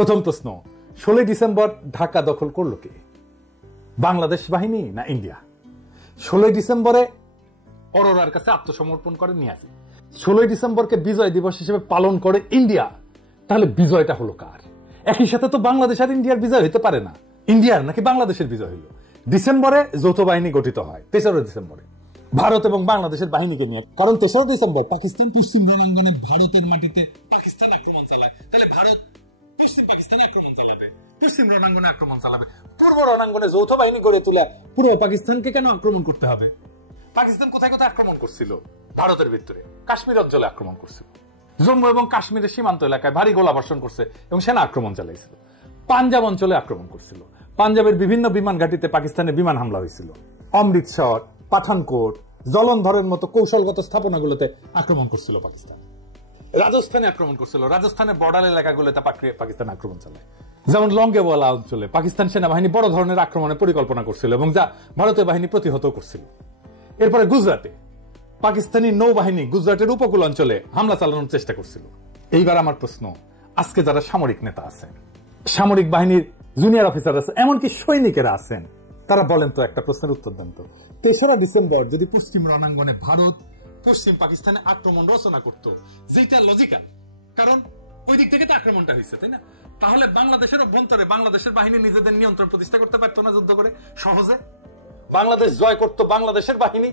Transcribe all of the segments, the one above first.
প্রথম প্রশ্ন, 16 ডিসেম্বর ঢাকা দখল করলো কে? বাংলাদেশ বাহিনী না ইন্ডিয়া? 16 ডিসেম্বরে অরোরার কাছে আত্মসমর্পণ করে নিয়াজি। 16 ডিসেম্বরকে বিজয় দিবস হিসেবে পালন করে ইন্ডিয়া। তাহলে বিজয়টা হলো কার? একই সাথে তো বাংলাদেশ আর ইন্ডিয়ার বিজয় হতে পারে না। ইন্ডিয়ার নাকি বাংলাদেশের বিজয় হইল? ডিসেম্বরে যৌথ বাহিনী গঠিত হয় 23 ডিসেম্বরে ভারত এবং বাংলাদেশের বাহিনীকে নিয়ে। কারণ 23 ডিসেম্বর পাকিস্তান পশ্চিম রণাঙ্গনে ভারতের মাটিতে পাকিস্তান আক্রমণ চালায়। তাহলে ভারত পশ্চিম পাকিস্তানে আক্রমণ চালাবে, পশ্চিম রণাঙ্গনে আক্রমণ চালাবে। পূর্ব রণাঙ্গনে যৌথ বাহিনী গড়ে তুলে পূর্ব পাকিস্তানকে কেন আক্রমণ করতে হবে? পাকিস্তান কোথায় কোথায় আক্রমণ করছিল? ভারতের ভিতরে কাশ্মীর অঞ্চলে আক্রমণ করছিল, জম্মু এবং কাশ্মীরের সীমান্ত এলাকায় ভারী গোলাবর্ষণ করছে এবং সেনা আক্রমণ চালাইছিল। পাঞ্জাব অঞ্চলে আক্রমণ করছিল, পাঞ্জাবের বিভিন্ন বিমান ঘাঁটিতে পাকিস্তানের বিমান হামলা হয়েছিল। অমৃতসর, পাঠানকোট, জলন্ধরের মতো কৌশলগত স্থাপনাগুলোতে আক্রমণ করছিল পাকিস্তান। রাজস্থানে আক্রমণ করছিল, রাজস্থানের বর্ডার এলাকাগুলোতে পাকিস্তান আক্রমণ চালায়। যেমন লঙ্গেওয়ালা অঞ্চলে পাকিস্তান সেনাবাহিনী বড় ধরনের আক্রমণের পরিকল্পনা করছিল এবং যা ভারতীয় বাহিনী প্রতিহত করছিল। এরপরে গুজরাটে পাকিস্তানি নৌবাহিনী গুজরাটের উপকূল অঞ্চলে হামলা চালানোর চেষ্টা করছিল। এইবার আমার প্রশ্ন, আজকে যারা সামরিক নেতা আছেন, সামরিক বাহিনীর জুনিয়র অফিসার আছে, এমনকি সৈনিকেরা আছেন, তারা বলেন তো, একটা প্রশ্নের উত্তর দেন তো। 23 ডিসেম্বর যদি পশ্চিম রণাঙ্গনে ভারত পশ্চিম পাকিস্তানে আক্রমণ রচনা করত, যেটা লজিক্যাল, কারণ ওই দিক থেকে তো আক্রমণটা হয়েছে, তাই না? তাহলে বাংলাদেশের অভ্যন্তরে বাংলাদেশের বাহিনী নিজেদের নিয়ন্ত্রণ প্রতিষ্ঠা করতে পারতো না যুদ্ধ করে সহজে? বাংলাদেশ জয় করত বাংলাদেশের বাহিনী,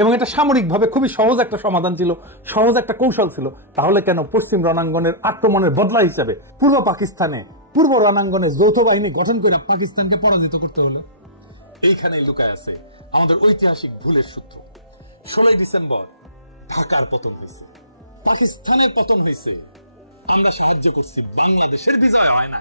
এবং এটা সামরিকভাবে খুবই সহজ একটা সমাধান ছিল, সহজ একটা কৌশল ছিল। তাহলে কেন পশ্চিম রণাঙ্গনের আক্রমণের বদলা হিসাবে পূর্ব পাকিস্তানে, পূর্ব রণাঙ্গনে যৌথ বাহিনী গঠন করে পাকিস্তানকে পরাজিত করতে হলো? এইখানেই লুকায় আছে আমাদের ঐতিহাসিক ভুলের সূত্র। 16 ডিসেম্বর ঢাকার পতন হয়েছে, পাকিস্তানের পতন হয়েছে, আমরা সাহায্য করছি, বাংলাদেশের বিজয় হয় না।